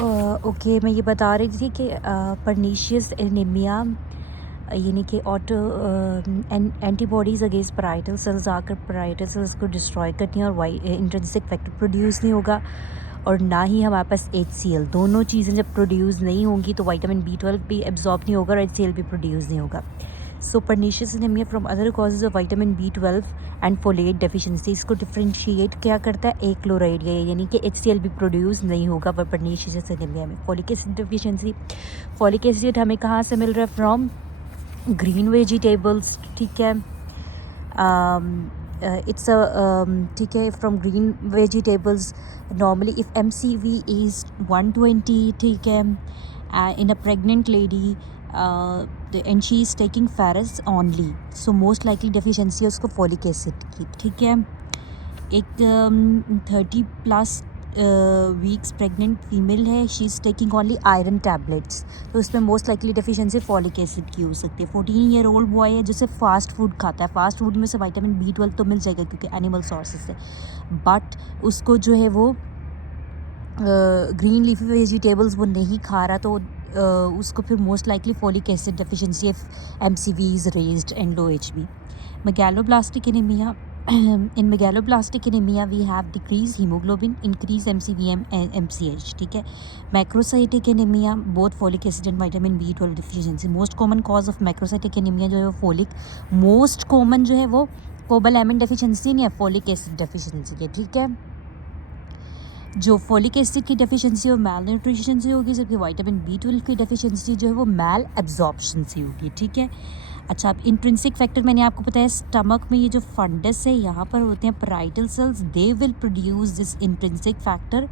Okay, मैं ये बता रही थी कि परनीशियस एनीमिया यानी कि auto antibodies against parietal cells आकर पैराइटल सेल्स को डिस्ट्रॉय करती हैं और इंट्रिंसिक फैक्टर प्रोड्यूस नहीं होगा और ना ही हमारे पास HCl। दोनों चीज़ें जब प्रोड्यूस नहीं होंगी तो विटामिन B12 भी एब्जॉर्ब नहीं होगा और HCl भी प्रोड्यूस नहीं होगा। So pernicious anaemia from other causes of vitamin B12 and folate deficiency, इसको डिफ्रेंशिएट क्या करता है, ए क्लोराइड यानी कि HCl भी प्रोड्यूस नहीं होगा पर परनीशियस एनीमिया में। Folic acid deficiency, folic acid हमें कहाँ से मिल रहा है, फ्रॉम ग्रीन वेजिटेबल्स, ठीक है। इट्स ठीक है, from green vegetables. Normally if MCV is 120, ठीक है, in a pregnant lady and she is taking ferrous only, so most likely deficiency है उसको फॉलिक एसिड की, ठीक है। एक 30+ वीक्स प्रेग्नेंट फीमेल है, she is taking only iron tablets, तो उसमें most likely deficiency folic acid की हो सकती है। 14 ईयर ओल्ड बॉय है जो सिर्फ फास्ट फूड खाता है, फास्ट फूड में से विटामिन B12 तो मिल जाएगा क्योंकि एनिमल सोर्सेज से, बट उसको जो है वो ग्रीन लीफी वेजिटेबल्स वो नहीं खा रहा, तो उसको फिर most likely folic acid deficiency of MCV is raised and low HB। Megaloblastic anaemia, in megaloblastic anemia we have decreased hemoglobin, increased MCVM and MCH, ठीक है। Macrocytic anaemia, both folic acid and vitamin B12 deficiency. Most common cause of macrocytic anaemia जो है वो folic, most common जो है वो कोबालैमिन deficiency नहीं है, फॉलिक एसिड डेफिशिएंसी है, ठीक है। जो फॉलिक एसिड की डेफिशिएंसी वो मैल न्यूट्रिशन से होगी, जबकि विटामिन B12 की डेफिशिएंसी जो है वो मैल एब्जॉर्प्शन से होगी, ठीक है। अच्छा, अब इंट्रिंसिक फैक्टर मैंने आपको बताया, स्टमक में ये जो फंडस है यहाँ पर होते हैं parietal cells, they will produce this intrinsic factor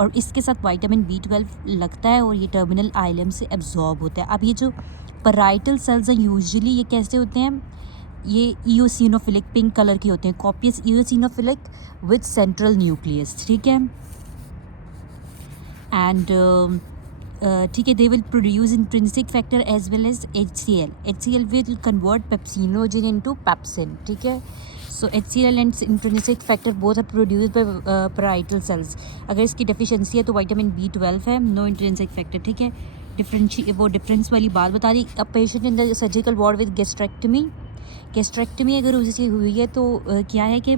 और इसके साथ विटामिन B12 लगता है और ये टर्मिनल आइलम से एब्जॉर्ब होता है। अब ये जो पैराइटल सेल्स हैं यूजुअली ये कैसे होते हैं, ये ईओसिनोफिलिक पिंक कलर के होते हैं, copious eosinophilic with central nucleus, ठीक है। एंड ठीक है, they will produce intrinsic factor as well as HCl will convert pepsinogen into pepsin, ठीक है। So HCl and intrinsic factor both are produce by parietal cells. अगर इसकी deficiency है तो विटामिन B12 है, नो इंट्रिंसिक फैक्टर, ठीक है। वो डिफरेंस वाली बात बता रही। A patient in the surgical ward with gastrectomy अगर उसी हुई है तो क्या है कि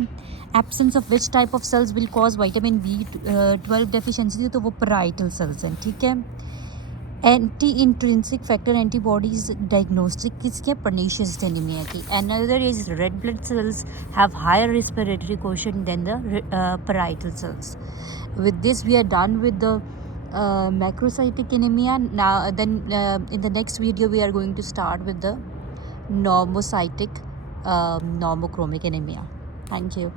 absence of which type of cells will cause vitamin B12 deficiency, तो वो पैराइटल सेल्स हैं, ठीक है। Anti intrinsic factor antibodies diagnostic किसके, परनीशियस एनीमिया की। Another is red blood cells have higher respiratory quotient than the parietal cells. With this we are done with the macrocytic anemia. Now then in the next video we are going to start with the normocytic normochromic anemia. Thank you.